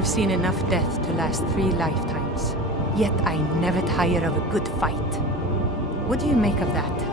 I've seen enough death to last 3 lifetimes. Yet I never tire of a good fight. What do you make of that?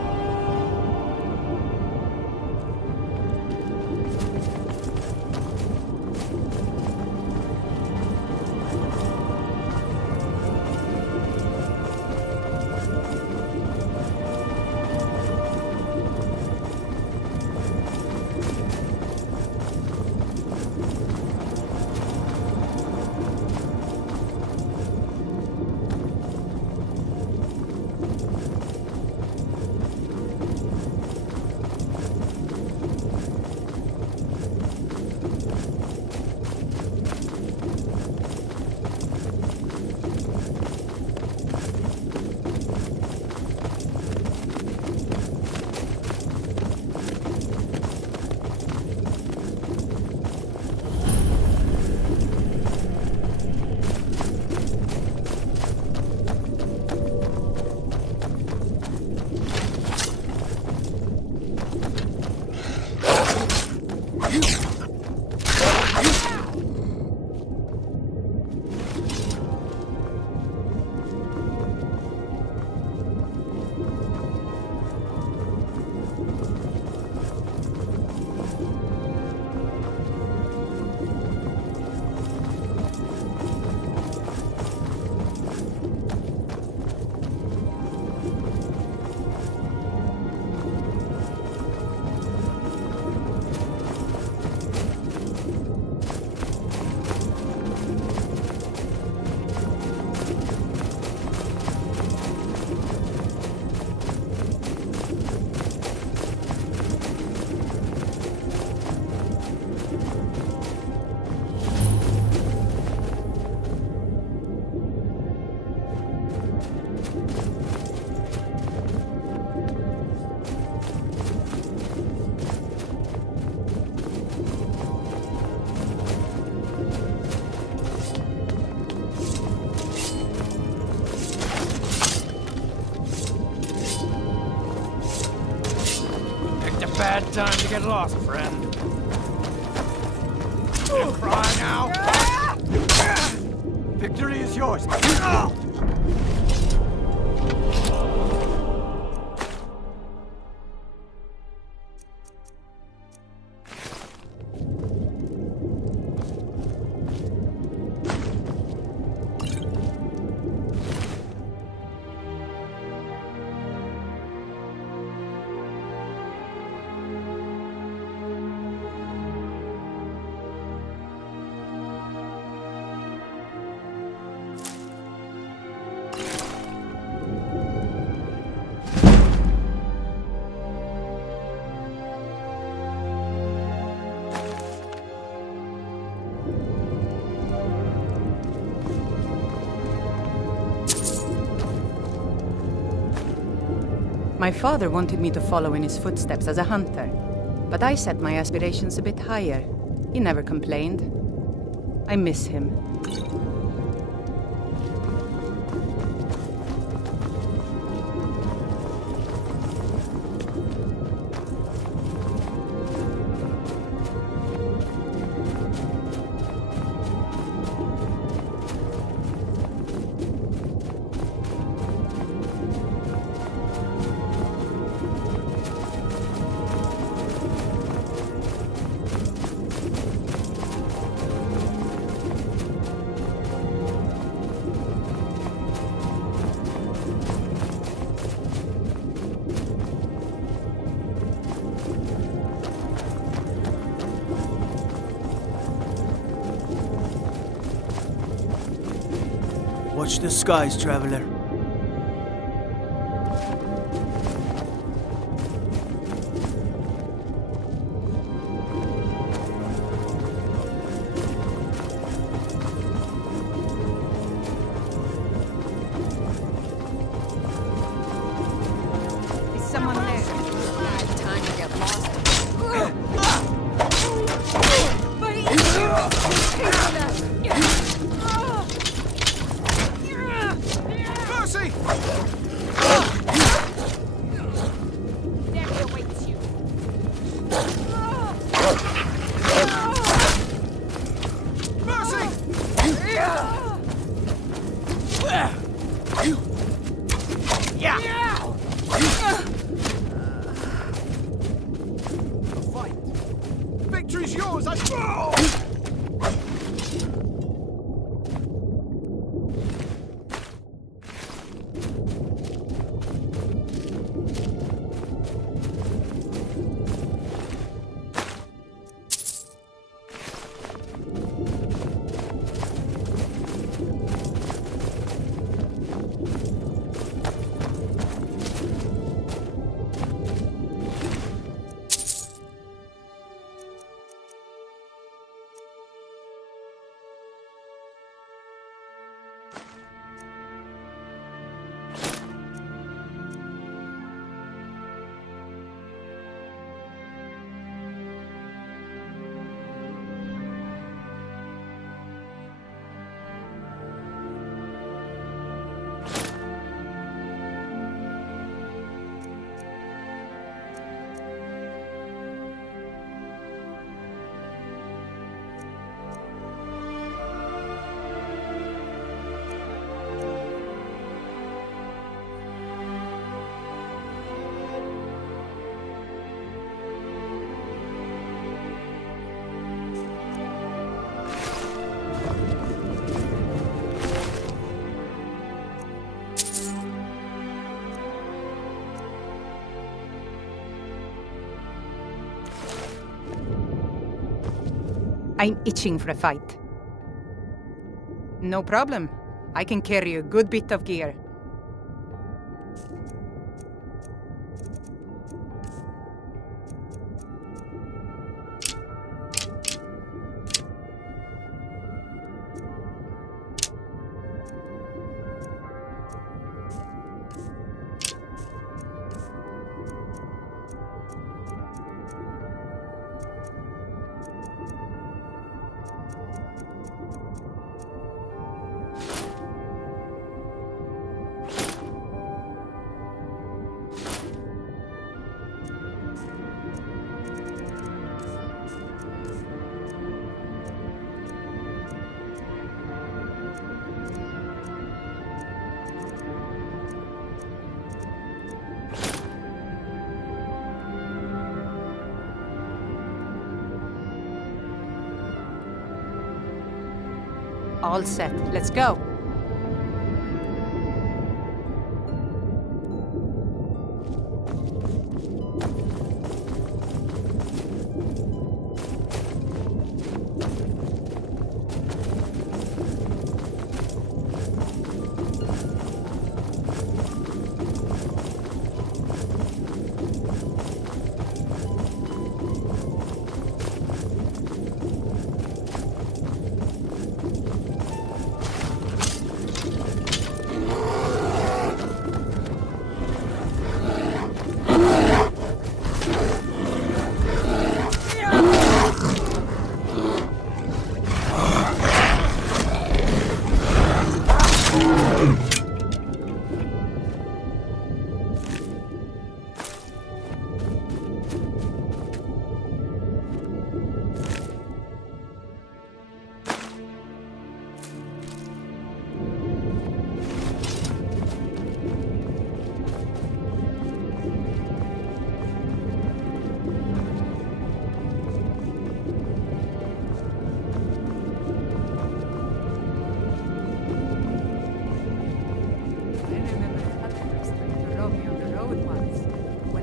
Bad time to get lost, friend. You cry now. Victory is yours. My father wanted me to follow in his footsteps as a hunter, but I set my aspirations a bit higher. He never complained. I miss him. Watch the skies, traveler. Is someone there? Bad time to get lost. Victory's yours, I... I'm itching for a fight. No problem. I can carry a good bit of gear. All set. Let's go.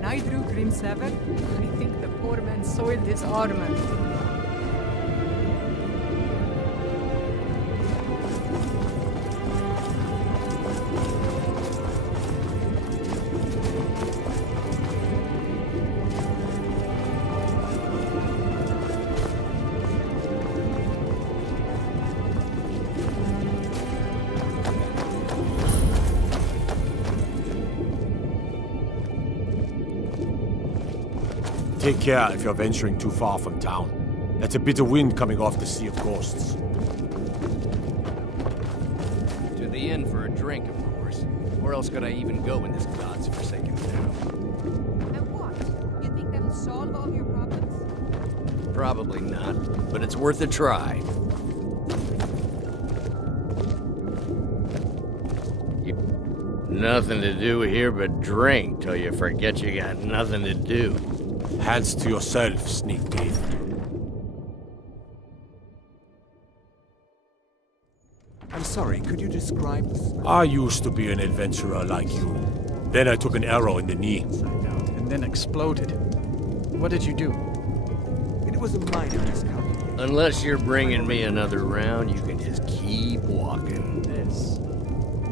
I drew Grim 7, I think the poor man soiled his armor. Take care if you're venturing too far from town. That's a bitter wind coming off the Sea of Ghosts. To the inn for a drink, of course. Where else could I even go in this god's forsaken town? And what? You think that'll solve all your problems? Probably not, but it's worth a try. Nothing to do here but drink till you forget you got nothing to do. Hands to yourself, sneak thief. I'm sorry, could you describe the smell? I used to be an adventurer like you. Then I took an arrow in the knee. And then exploded. What did you do? It was a minor miscalculation. Unless you're bringing me another round, you can just keep walking.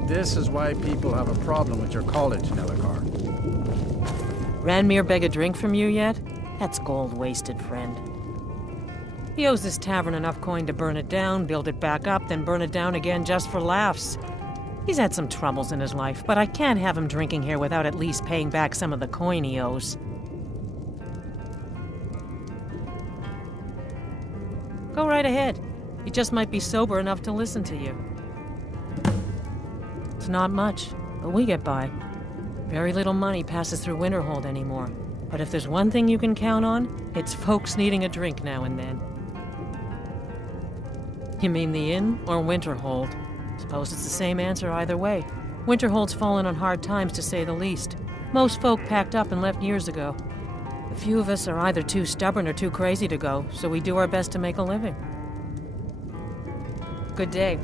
This is why people have a problem with your college, Nelligar. Ranmir beg a drink from you yet? That's gold wasted, friend. He owes this tavern enough coin to burn it down, build it back up, then burn it down again just for laughs. He's had some troubles in his life, but I can't have him drinking here without at least paying back some of the coin he owes. Go right ahead. He just might be sober enough to listen to you. It's not much, but we get by. Very little money passes through Winterhold anymore. But if there's one thing you can count on, it's folks needing a drink now and then. You mean the inn or Winterhold? Suppose it's the same answer either way. Winterhold's fallen on hard times, to say the least. Most folk packed up and left years ago. A few of us are either too stubborn or too crazy to go, so we do our best to make a living. Good day.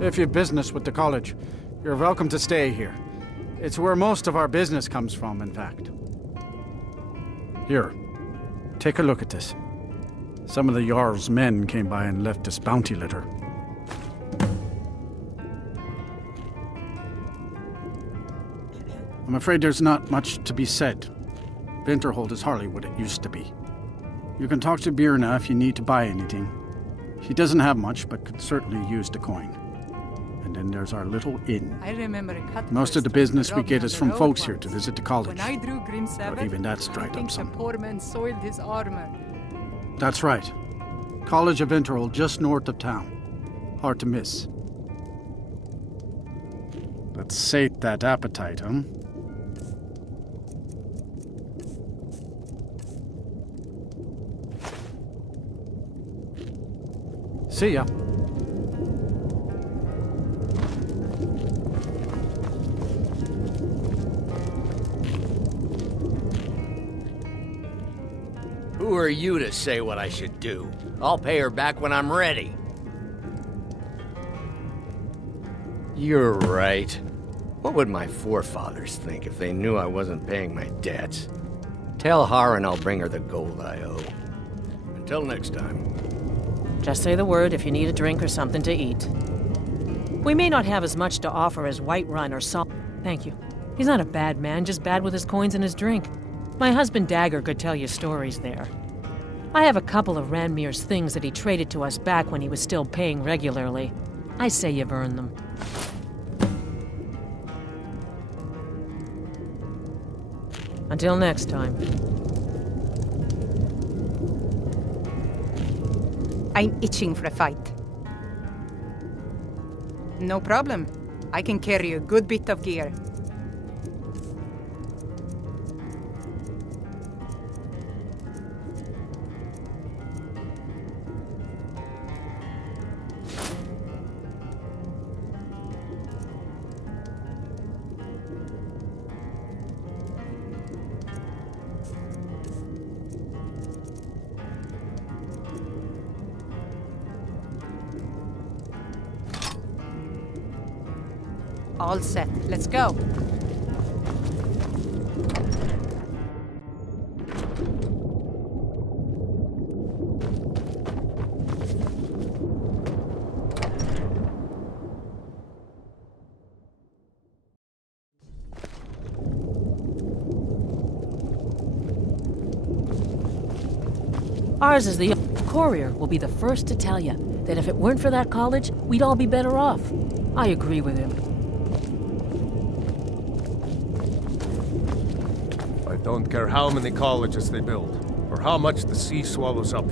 If you've business with the college, you're welcome to stay here. It's where most of our business comes from, in fact. Here, take a look at this. Some of the Jarl's men came by and left this bounty litter. I'm afraid there's not much to be said. Winterhold is hardly what it used to be. You can talk to Birna if you need to buy anything. She doesn't have much, but could certainly use the coin. And then there's our little inn. I remember a cut. Most of the business we get is from folks here to visit the college. When I drew Grim But even that's I dried think up some. the poor man soiled his armor. That's right. College of Winterhold, just north of town. Hard to miss. Let's sate that appetite, huh? See ya. Who are you to say what I should do? I'll pay her back when I'm ready. You're right. What would my forefathers think if they knew I wasn't paying my debts? Tell Harren I'll bring her the gold I owe. Until next time. Just say the word if you need a drink or something to eat. We may not have as much to offer as Whiterun or Salt. Thank you. He's not a bad man, just bad with his coins and his drink. My husband Dagger could tell you stories there. I have a couple of Ranmir's things that he traded to us back when he was still paying regularly. I say you've earned them. Until next time. I'm itching for a fight. No problem. I can carry a good bit of gear. All set. Let's go. Ours is the courier will be the first to tell you that if it weren't for that college, we'd all be better off. I agree with him. I don't care how many colleges they build, or how much the sea swallows up.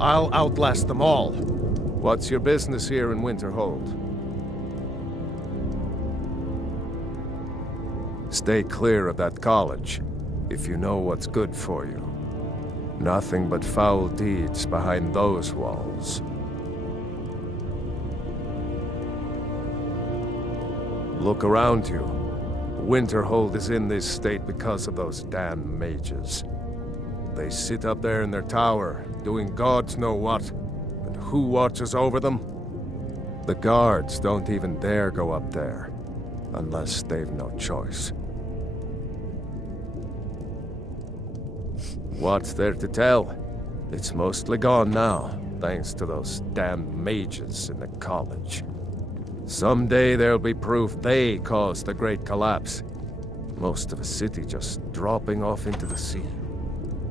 I'll outlast them all. What's your business here in Winterhold? Stay clear of that college, if you know what's good for you. Nothing but foul deeds behind those walls. Look around you. Winterhold is in this state because of those damn mages. They sit up there in their tower, doing gods know what. And who watches over them? The guards don't even dare go up there, unless they've no choice. What's there to tell? It's mostly gone now, thanks to those damn mages in the college. Someday there'll be proof they caused the Great Collapse. Most of a city just dropping off into the sea.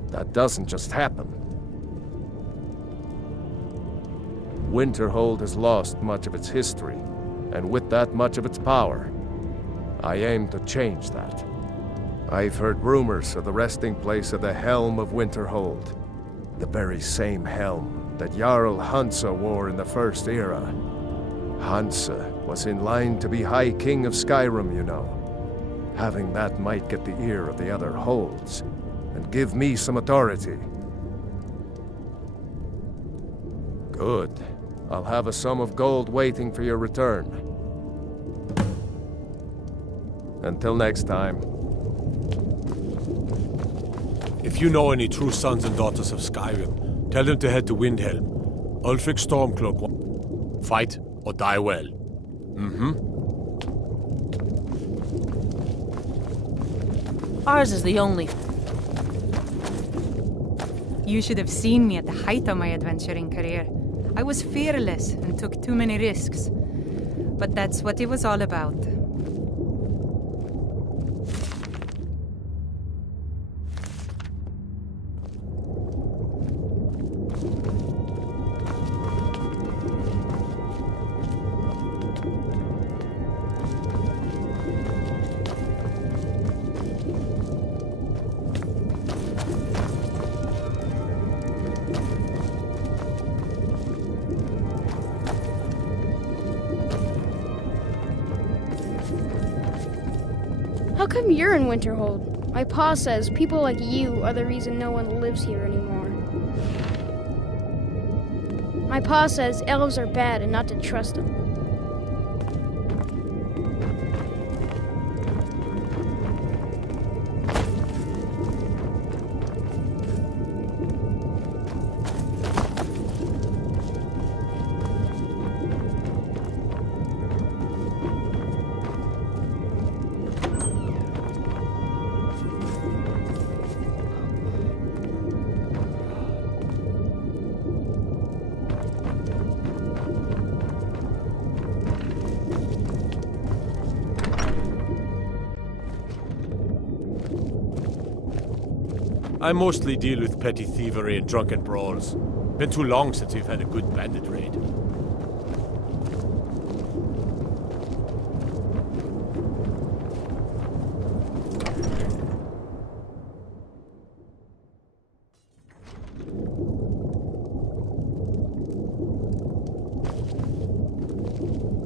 That doesn't just happen. Winterhold has lost much of its history, and with that much of its power. I aim to change that. I've heard rumors of the resting place of the Helm of Winterhold. The very same helm that Jarl Hansa wore in the First Era. Hansa was in line to be High King of Skyrim, you know. Having that might get the ear of the other holds, and give me some authority. Good. I'll have a sum of gold waiting for your return. Until next time. If you know any true sons and daughters of Skyrim, tell them to head to Windhelm. Ulfric Stormcloak. Fight or die well. Ours is the only... You should have seen me at the height of my adventuring career. I was fearless and took too many risks. But that's what it was all about. How come you're in Winterhold? My pa says people like you are the reason no one lives here anymore. My pa says elves are bad and not to trust them. I mostly deal with petty thievery and drunken brawls. Been too long since we've had a good bandit raid.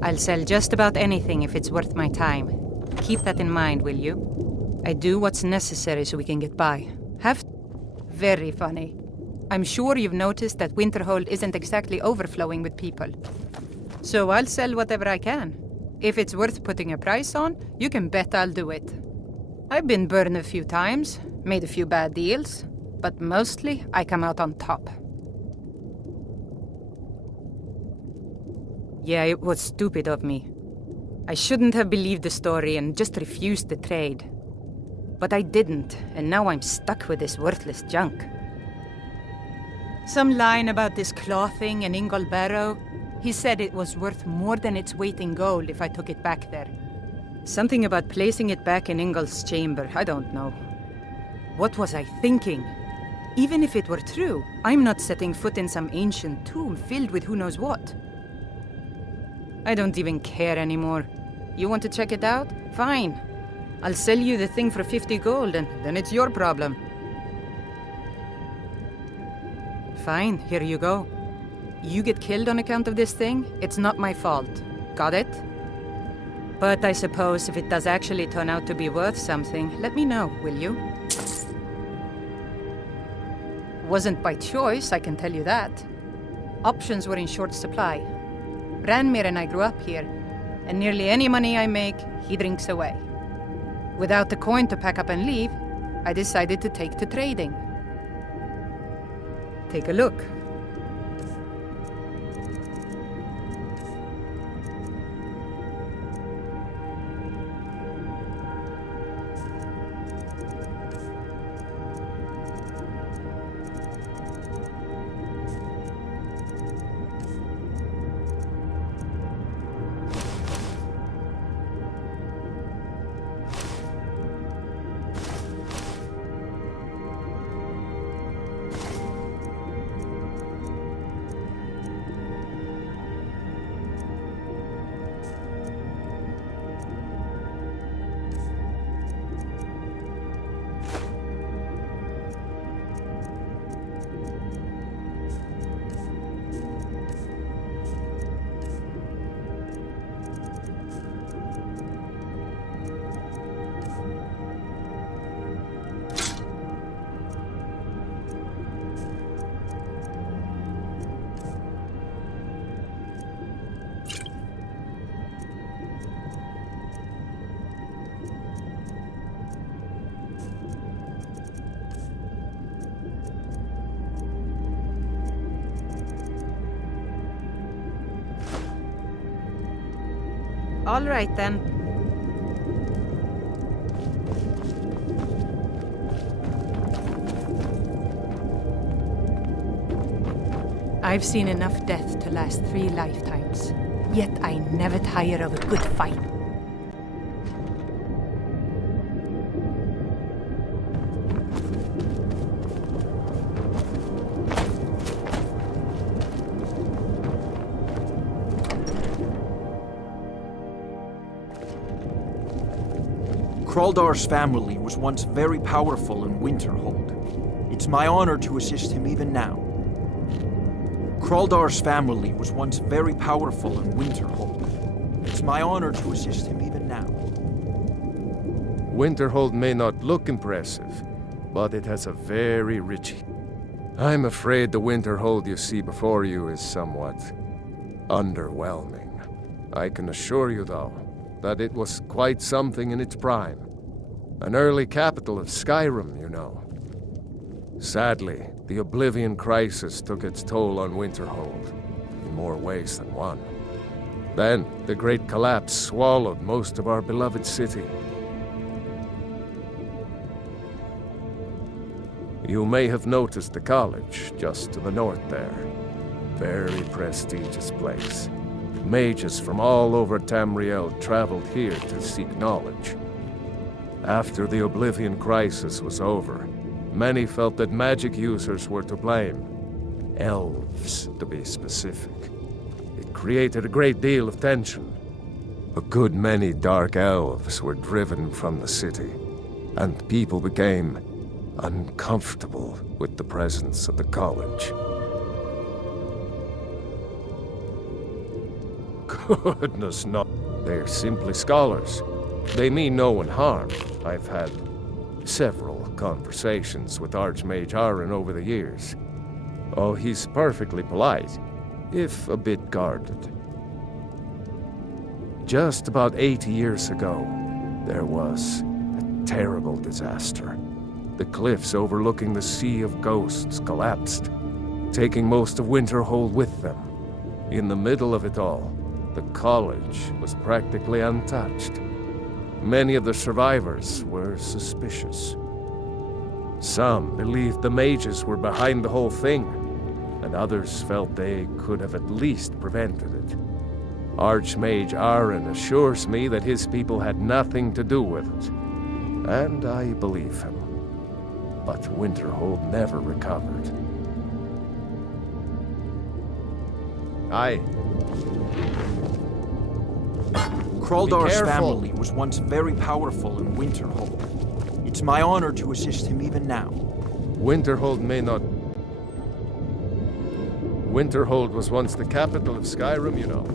I'll sell just about anything if it's worth my time. Keep that in mind, will you? I do what's necessary so we can get by. Very funny. I'm sure you've noticed that Winterhold isn't exactly overflowing with people. So I'll sell whatever I can. If it's worth putting a price on, you can bet I'll do it. I've been burned a few times, made a few bad deals, but mostly I come out on top. Yeah, it was stupid of me. I shouldn't have believed the story and just refused the trade. But I didn't, and now I'm stuck with this worthless junk. Some line about this clothing in Ingol Barrow. He said it was worth more than its weight in gold if I took it back there. Something about placing it back in Ingol's chamber, I don't know. What was I thinking? Even if it were true, I'm not setting foot in some ancient tomb filled with who knows what. I don't even care anymore. You want to check it out? Fine. I'll sell you the thing for 50 gold, and then it's your problem. Fine, here you go. You get killed on account of this thing, it's not my fault. Got it? But I suppose if it does actually turn out to be worth something, let me know, will you? Wasn't by choice, I can tell you that. Options were in short supply. Ranmir and I grew up here, and nearly any money I make, he drinks away. Without the coin to pack up and leave, I decided to take to trading. Take a look. All right, then. I've seen enough death to last 3 lifetimes, yet I never tire of a good fight. Kraldar's family was once very powerful in Winterhold. It's my honor to assist him even now. Kraldar's family was once very powerful in Winterhold. It's my honor to assist him even now. Winterhold may not look impressive, but it has a very rich... I'm afraid the Winterhold you see before you is somewhat underwhelming. I can assure you, though, that it was quite something in its prime. An early capital of Skyrim, you know. Sadly, the Oblivion Crisis took its toll on Winterhold, in more ways than one. Then, the Great Collapse swallowed most of our beloved city. You may have noticed the college just to the north there. Very prestigious place. Mages from all over Tamriel traveled here to seek knowledge. After the Oblivion Crisis was over, many felt that magic users were to blame. Elves, to be specific. It created a great deal of tension. A good many dark elves were driven from the city, and people became uncomfortable with the presence of the college. Goodness no. They're simply scholars. They mean no one harm. I've had several conversations with Archmage Aaron over the years. Oh, he's perfectly polite, if a bit guarded. Just about 80 years ago, there was a terrible disaster. The cliffs overlooking the Sea of Ghosts collapsed, taking most of Winterhold with them. In the middle of it all, the college was practically untouched. Many of the survivors were suspicious. Some believed the mages were behind the whole thing, and others felt they could have at least prevented it. Archmage Aaron assures me that his people had nothing to do with it, and I believe him. But Winterhold never recovered. Kraldar's family was once very powerful in Winterhold. It's my honor to assist him even now. Winterhold may not... Winterhold was once the capital of Skyrim, you know.